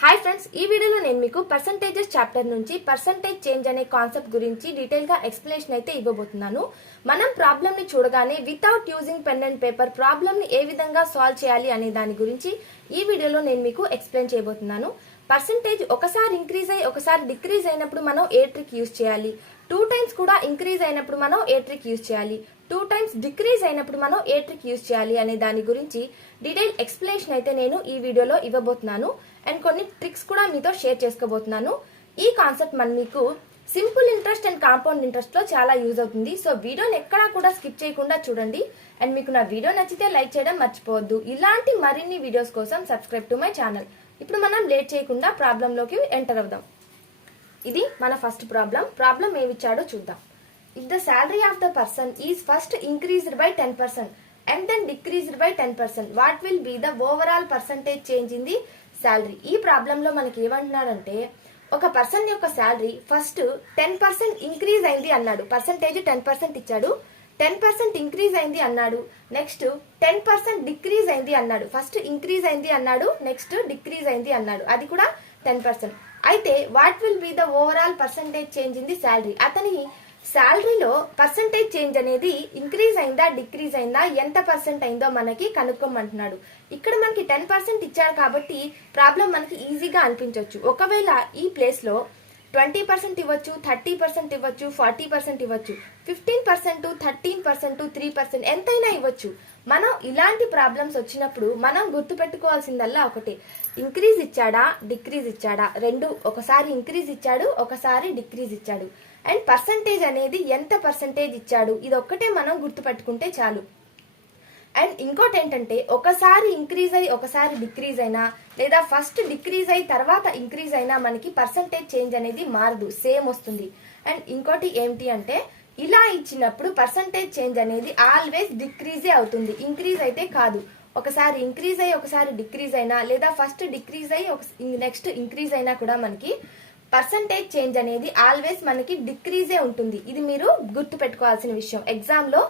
Hi friends, ఈ వీడియోలో నేను మీకు పర్సంటేజెస్ చాప్టర్ నుంచి పర్సంటేజ్ చేంజ్ అనే కాన్సెప్ట్ గురించి డీటెయిల్ గా ఎక్స్ప్లెనేషన్ అయితే ఇవ్వబోతున్నాను. మనం ప్రాబ్లమ్ ని చూడగానే without using pen and paper problem ని ఏ విధంగా సాల్వ్ చేయాలి అనే దాని గురించి ఈ వీడియోలో నేను మీకు ఎక్స్ప్లెయిన్ చేయబోతున్నాను. పర్సంటేజ్ ఒకసారి ఇంక్రీజ్ అయ్యి ఒకసారి డిక్రీజ్ అయినప్పుడు మనం ఏ ట్రిక్ యూజ్ చేయాలి, 2 టైమ్స్ కూడా ఇంక్రీజ్ అయినప్పుడు మనం ఏ ట్రిక్ యూజ్ చేయాలి, 2 టైమ్స్ డిక్రీజ్ అయినప్పుడు మనం ఏ ట్రిక్ యూజ్ చేయాలి అనే దాని గురించి డీటెయిల్ ఎక్స్ప్లెనేషన్ అయితే నేను ఈ వీడియోలో ఇవ్వబోతున్నాను. అండ్ కొన్ని ట్రిక్స్ కూడా మీతో షేర్ చేసుకోబోతున్నాను. ఈ కాన్సెప్ట్ మీకు simple interest and compound interest లో చాలా యూజ్ అవుతుంది. సో వీడియోని ఎక్కడా కూడా స్కిప్ చేయకుండా చూడండి. అండ్ మీకు నా వీడియో నచ్చితే లైక్ చేయడం మర్చిపోవద్దు. ఇలాంటి మరిన్ని వీడియోస్ కోసం సబ్స్క్రైబ్ టు మై ఛానల్. ఇప్పుడు మనం లేట్ చేయకుండా ప్రాబ్లంలోకి ఎంటర్ అవుదాం. ఇది మన ఫస్ట్ ప్రాబ్లం ఏమిచ్చాడో చూద్దాం. If the salary of the person is first increased by 10% and then decreased by 10%, what will be the overall percentage change in the salary? ఈ ప్రాబ్లంలో మనకి ఏమంటున్నారంటే, ఒక పర్సన్ యొక్క శాలరీ ఫస్ట్ 10% ఇంక్రీజ్ అయింది అన్నాడు. పర్సంటేజ్ 10% ఇచ్చాడు, 10% ఇంక్రీజ్ అయింది అన్నాడు. నెక్స్ట్ 10% డిక్రీజ్ అయింది అన్నాడు. ఫస్ట్ ఇంక్రీజ్ అయింది అన్నాడు, నెక్స్ట్ డిక్రీజ్ అయింది అన్నాడు, అది కూడా 10%. అయితే what will be the overall percentage change in the salary? అతని శాలరీలో పర్సంటేజ్ చేంజ్ అనేది ఇంక్రీజ్ అయిందా డిక్రీజ్ అయిందా, ఎంత పర్సెంట్ అయిందో మనకి కనుక్కోమంటున్నాడు. ఇక్కడ మనకి 10% ఇచ్చాడు కాబట్టి ప్రాబ్లం మనకి ఈజీగా అనిపించవచ్చు. ఒకవేళ ఈ ప్లేస్ లో 20% ఇవ్వచ్చు, 30% ఇవ్వచ్చు, 40% ఇవ్వచ్చు, 15%, 13%, 3% ఎంతైనా ఇవ్వచ్చు. మనం ఇలాంటి ప్రాబ్లమ్స్ వచ్చినప్పుడు మనం గుర్తుపెట్టుకోవాల్సిందల్లా ఒకటి, ఇంక్రీజ్ ఇచ్చాడా డిక్రీజ్ ఇచ్చాడా, రెండు. ఒకసారి ఇంక్రీజ్ ఇచ్చాడు, ఒకసారి డిక్రీజ్ ఇచ్చాడు. అండ్ పర్సంటేజ్ అనేది ఎంత పర్సంటేజ్ ఇచ్చాడు, ఇది ఒక్కటే మనం గుర్తుపెట్టుకుంటే చాలు. అండ్ ఇంకోటి ఏంటంటే, ఒకసారి ఇంక్రీజ్ అయ్యి ఒకసారి డిక్రీజ్ అయినా, లేదా ఫస్ట్ డిక్రీజ్ అయ్యి తర్వాత ఇంక్రీజ్ అయినా మనకి పర్సంటేజ్ చేంజ్ అనేది మారదు, సేమ్ వస్తుంది. అండ్ ఇంకోటి ఏంటి అంటే, ఇలా ఇచ్చినప్పుడు పర్సంటేజ్ చేంజ్ అనేది ఆల్వేస్ డిక్రీజే అవుతుంది, ఇంక్రీజ్ అయితే కాదు. ఒకసారి ఇంక్రీజ్ అయ్యి ఒకసారి డిక్రీజ్ అయినా, లేదా ఫస్ట్ డిక్రీజ్ అయ్యి నెక్స్ట్ ఇంక్రీజ్ అయినా కూడా మనకి పర్సంటేజ్ చేంజ్ అనేది ఆల్వేస్ మనకి డిక్రీజే ఉంటుంది. ఇది మీరు గుర్తు పెట్టుకోవాల్సిన విషయం. ఎగ్జామ్ లో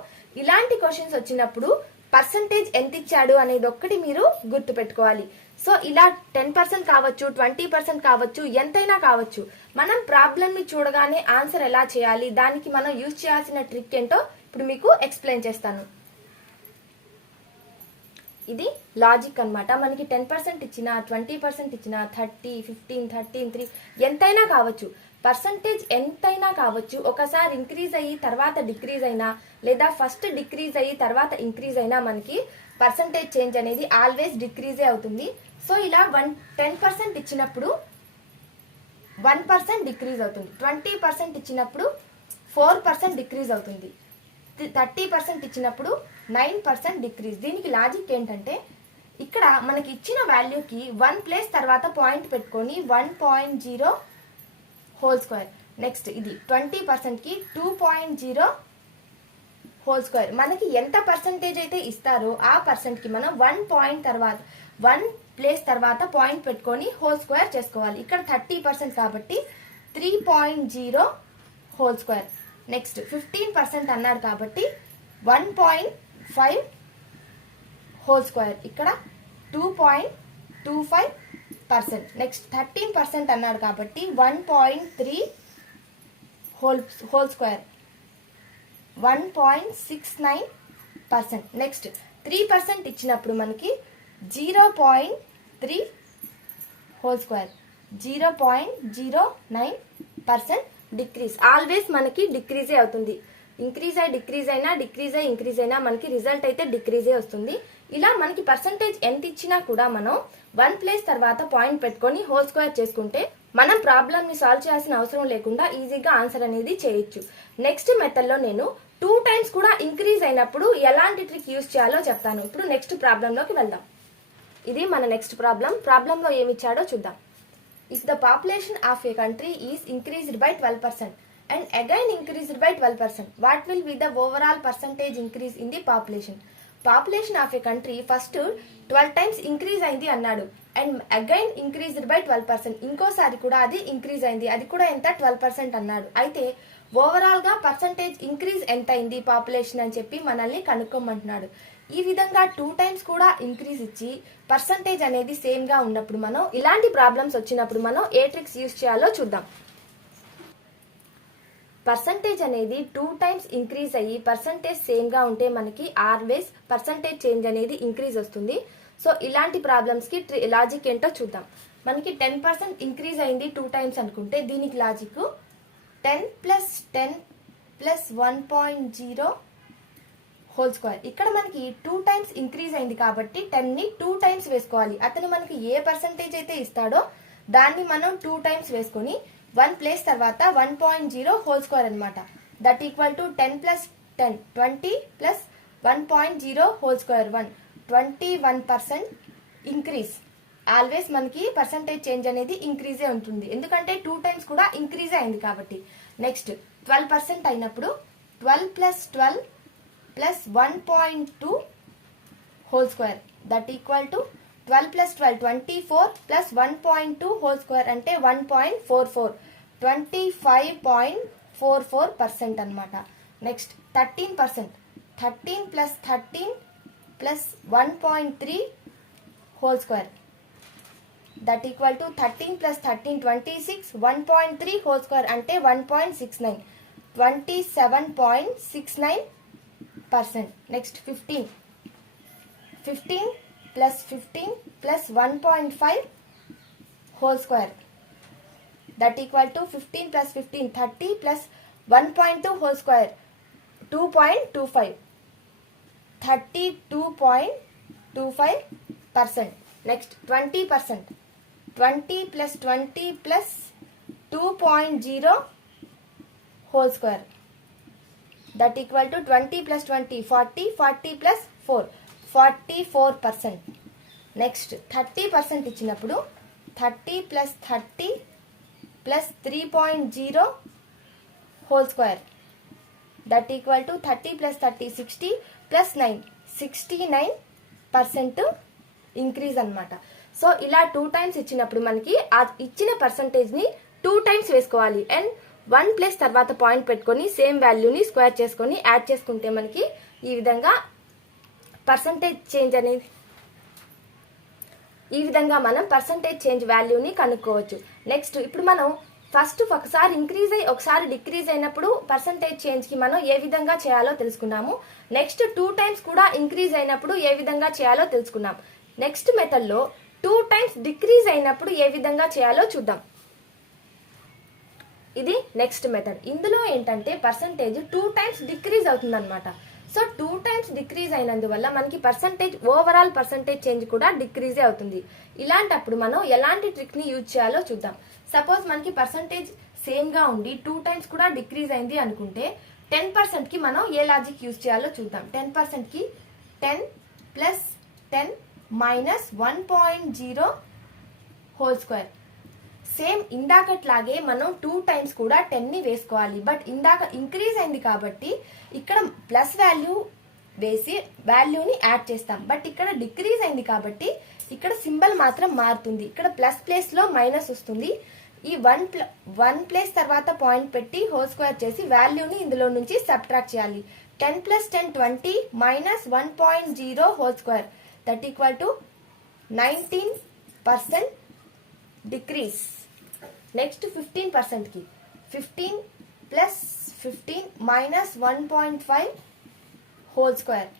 ఇలాంటి క్వశ్చన్స్ వచ్చినప్పుడు పర్సంటేజ్ ఎంత ఇచ్చాడు అనేది ఒక్కటి మీరు గుర్తు పెట్టుకోవాలి. సో ఇలా 10% కావచ్చు, 20% కావచ్చు, ఎంతైనా కావచ్చు. మనం ప్రాబ్లమ్ ని చూడగానే ఆన్సర్ ఎలా చేయాలి, దానికి మనం యూజ్ చేయాల్సిన ట్రిక్ ఏంటో ఇప్పుడు మీకు ఎక్స్ప్లెయిన్ చేస్తాను. ఇది లాజిక్ అన్నమాట. మనకి 10% ఇచ్చినా, 20% ఇచ్చినా, 30, 15, 13, 3 ఎంతైనా కావచ్చు, పర్సంటేజ్ ఎంతైనా కావచ్చు. ఒకసారి ఇంక్రీజ్ అయ్యి తర్వాత డిక్రీజ్ అయినా, లేదా ఫస్ట్ డిక్రీజ్ అయ్యి తర్వాత ఇంక్రీజ్ అయినా మనకి పర్సంటేజ్ చేంజ్ అనేది ఆల్వేస్ డిక్రీజే అవుతుంది. సో ఇలా 10% ఇచ్చినప్పుడు 1% డిక్రీజ్ అవుతుంది, 20% ఇచ్చినప్పుడు 4% డిక్రీజ్ అవుతుంది, 30% ఇచ్చినప్పుడు 9% డిక్రీజ్. దీనికి లాజిక్ ఏంటంటే, ఇక్కడ మనకి ఇచ్చిన వాల్యూకి 1 ప్లేస్ తర్వాత పాయింట్ పెట్టుకొని 1.0 హోల్ స్క్వేర్. నెక్స్ట్ ఇది 20% కి 2.0 హోల్ స్క్వేర్. మనకి ఎంత పర్సంటేజ్ అయితే ఇస్తారో ఆ పర్సెంట్ కి మనం 1 ప్లేస్ తర్వాత పాయింట్ పెట్టుకొని హోల్ స్క్వేర్ చేసుకోవాలి. ఇక్కడ 30% కాబట్టి 3.0 హోల్ స్క్వేర్. నెక్స్ట్ 15% అన్నాడు కాబట్టి 1.5 హోల్ స్క్వేర్, ఇక్కడ 2.25%. నెక్స్ట్ 13% అన్నాడు కాబట్టి 1.3 హోల్ స్క్వేర్, 1.69%. నెక్స్ట్ 3% ఇచ్చినప్పుడు మనకి 0.3 హోల్ స్క్వేర్, 0.09% డిక్రీజ్. ఆల్వేస్ మనకి డిక్రీజే అవుతుంది. ఇంక్రీజ్ అయ్యి డిక్రీజ్ అయినా, డిక్రీజ్ అయ్యి ఇంక్రీజ్ అయినా మనకి రిజల్ట్ అయితే డిక్రీజే వస్తుంది. ఇలా మనకి పర్సంటేజ్ ఎంత ఇచ్చినా కూడా మనం 1 ప్లేస్ తర్వాత పాయింట్ పెట్టుకొని హోల్ స్క్వేర్ చేసుకుంటే మనం ప్రాబ్లమ్ ని సాల్వ్ చేయాల్సిన అవసరం లేకుండా ఈజీగా ఆన్సర్ అనేది చేయొచ్చు. నెక్స్ట్ మెథడ్ లో నేను 2 టైమ్స్ కూడా ఇంక్రీజ్ అయినప్పుడు ఎలాంటి ట్రిక్ యూజ్ చేయాలో చెప్తాను. ఇప్పుడు నెక్స్ట్ ప్రాబ్లంలోకి వెళ్దాం. ఇది మన నెక్స్ట్ ప్రాబ్లంలో ఏమిచ్చాడో చూద్దాం. If the population of a country is increased by 12% and again increased by 12%, what will be the overall percentage increase in the population? Population of a country first 12 times increase అయింది అన్నాడు, and again increased by 12%, ఇంకోసారి కూడా అది increase అయింది, అది కూడా ఎంత 12% అన్నాడు. అయితే ఓవరాల్ గా పర్సంటేజ్ ఇంక్రీజ్ ఎంత అయింది పాపులేషన్ అని చెప్పి మనల్ని కనుక్కోమంటున్నాడు. ఈ విధంగా 2 టైమ్స్ కూడా ఇంక్రీజ్ ఇచ్చి పర్సంటేజ్ అనేది సేమ్గా ఉన్నప్పుడు మనం ఇలాంటి ప్రాబ్లమ్స్ వచ్చినప్పుడు మనం ఏ ట్రిక్స్ యూస్ చేయాలో చూద్దాం. పర్సంటేజ్ అనేది 2 టైమ్స్ ఇంక్రీజ్ అయ్యి పర్సంటేజ్ సేమ్గా ఉంటే మనకి ఆల్వేస్ పర్సంటేజ్ చేంజ్ అనేది ఇంక్రీజ్ వస్తుంది. సో ఇలాంటి ప్రాబ్లమ్స్కి లాజిక్ ఏంటో చూద్దాం. మనకి 10% ఇంక్రీజ్ అయింది 2 టైమ్స్ అనుకుంటే దీనికి logic 10 plus 10 plus 1.0 whole square. ఇక్కడ మనకి 2 టైమ్స్ ఇంక్రీజ్ అయింది కాబట్టి 10ని 2 టైమ్స్ వేసుకోవాలి. అతను మనకి ఏ పర్సంటేజ్ అయితే ఇస్తాడో దాన్ని మనం 2 టైమ్స్ వేసుకొని 1 ప్లేస్ తర్వాత 1.0 హోల్ స్క్వేర్ అనమాట. That equal to 10 plus 10 20 plus 1.0 whole square 21% increase. Always మనకి పర్సంటేజ్ చేంజ్ అనేది ఇంక్రీజే ఉంటుంది ఎందుకంటే 2 టైమ్స్ కూడా ఇంక్రీజ్ అయింది కాబట్టి. నెక్స్ట్ 12% అయినప్పుడు 12 plus 12 plus 1.2 whole square that equal to 12 plus 12 24 plus 1.2 whole square అంటే 1.44 25.44% అనమాట. Next 13% 13 plus 13 plus 1.3 whole square that equal to 13 plus 13 26 1.3 whole square అంటే 1.69 27.69%. Next 15 plus 15 plus 1.5 whole square that equal to 15 plus 15 30 plus 1.2 whole square 2.25 32.25%. Next 20% 20 plus 20 plus 2.0 whole square that equal to 20 plus 20 40 40 plus 4 44%. Next 30% ఇచ్చినప్పుడు 30 plus 30 plus 3.0 whole square that equal to 30 plus 30 60 plus 9 69% increase అనమాట. So ఇలా 2 times ఇచ్చినప్పుడు మనకి ఆ ఇచ్చిన పర్సంటేజ్ని 2 times వేసుకోవాలి and 1 place తర్వాత point పెట్టుకొని సేమ్ వాల్యూని స్క్వేర్ చేసుకొని యాడ్ చేసుకుంటే మనకి ఈ విధంగా పర్సంటేజ్ చేంజ్ అనేది ఈ విధంగా మనం పర్సంటేజ్ చేంజ్ వాల్యూని కనుక్కోవచ్చు. నెక్స్ట్ ఇప్పుడు మనం ఫస్ట్ ఒకసారి ఇంక్రీజ్ అయ్యి ఒకసారి డిక్రీజ్ అయినప్పుడు పర్సంటేజ్ చేంజ్కి మనం ఏ విధంగా చేయాలో తెలుసుకున్నాము. నెక్స్ట్ 2 టైమ్స్ కూడా ఇంక్రీజ్ అయినప్పుడు ఏ విధంగా చేయాలో తెలుసుకున్నాం. నెక్స్ట్ మెథడ్లో 2 టైమ్స్ డిక్రీజ్ అయినప్పుడు ఏ విధంగా చేయాలో చూద్దాం. ఇది నెక్స్ట్ మెథడ్. ఇందులో ఏంటంటే పర్సంటేజ్ 2 టైమ్స్ డిక్రీజ్ అవుతుంది అనమాట. సో 2 టైమ్స్ డిక్రీజ్ అయినందువల్ల మనకి పర్సంటేజ్ ఓవరాల్ పర్సంటేజ్ చేంజ్ కూడా డిక్రీజే అవుతుంది. ఇలాంటప్పుడు మనం ఎలాంటి ట్రిక్ని యూజ్ చేయాలో చూద్దాం. సపోజ్ మనకి పర్సంటేజ్ సేమ్గా ఉండి 2 టైమ్స్ కూడా డిక్రీజ్ అయింది అనుకుంటే 10%కి మనం ఏ లాజిక్ యూజ్ చేయాలో చూద్దాం. 10%కి 10 plus 10 minus 1.0 whole square. Same ఇందాకట్లాగే మనం 2 టైమ్స్ కూడా 10ని వేసుకోవాలి. బట్ ఇందాక ఇంక్రీజ్ అయింది కాబట్టి ఇక్కడ ప్లస్ వాల్యూ వేసి వాల్యూని యాడ్ చేస్తాం. బట్ ఇక్కడ డిక్రీజ్ అయింది కాబట్టి ఇక్కడ సింబల్ మాత్రం మారుతుంది. ఇక్కడ ప్లస్ ప్లేస్లో మైనస్ వస్తుంది. ఈ 1 ప్లేస్ తర్వాత పాయింట్ పెట్టి హోల్ స్క్వేర్ చేసి వాల్యూని ఇందులో నుంచి సబ్ట్రాక్ట్ చేయాలి. 10 plus 10 20 minus 1.0 whole square that equal to 19% decrease. Next 15%కి 15 plus 15 minus 1.5 whole square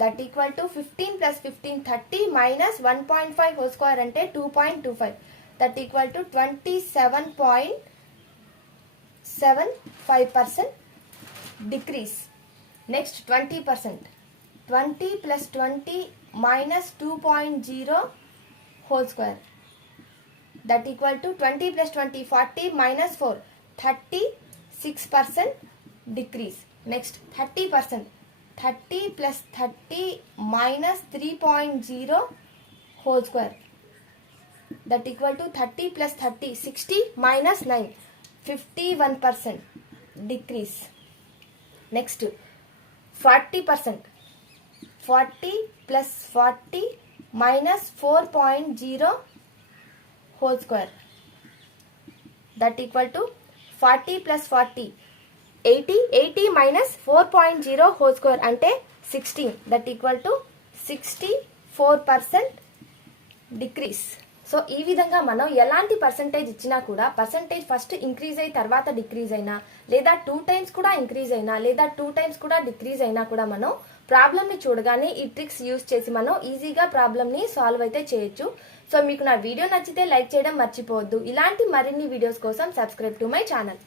that equal to 15 plus 15 30 minus 1.5 whole square అంటే 2.25 that equal to 27.75% decrease. Next 20% 20 plus 20 minus 2.0 whole square that equal to 20 plus 20 40 minus 4 36% decrease. Next 30% 30 plus 30 minus 3.0 whole square that equal to 30 plus 30 60 minus 9 51% decrease. Next 40% 40 plus 40 minus 4.0 whole square that equal to 40 plus 40 80 80 minus 4.0 whole square అంటే 16 that equal to 64% decrease. So ఈ విధంగా మనం ఎలాంటి percentage ఇచ్చినా కూడా percentage first increase అయ్యి తర్వాత decrease అయినా లేదా 2 టైమ్స్ కూడా ఇంక్రీజ్ అయినా లేదా 2 టైమ్స్ కూడా డిక్రీజ్ అయినా కూడా మనం ప్రాబ్లమ్ని చూడగానే ఈ ట్రిక్స్ యూజ్ చేసి మనం ఈజీగా ప్రాబ్లమ్ని సాల్వ్ అయితే చేయొచ్చు. సో మీకు నా వీడియో నచ్చితే లైక్ చేయడం మర్చిపోవద్దు. ఇలాంటి మరిన్ని వీడియోస్ కోసం సబ్స్క్రైబ్ టు మై ఛానల్.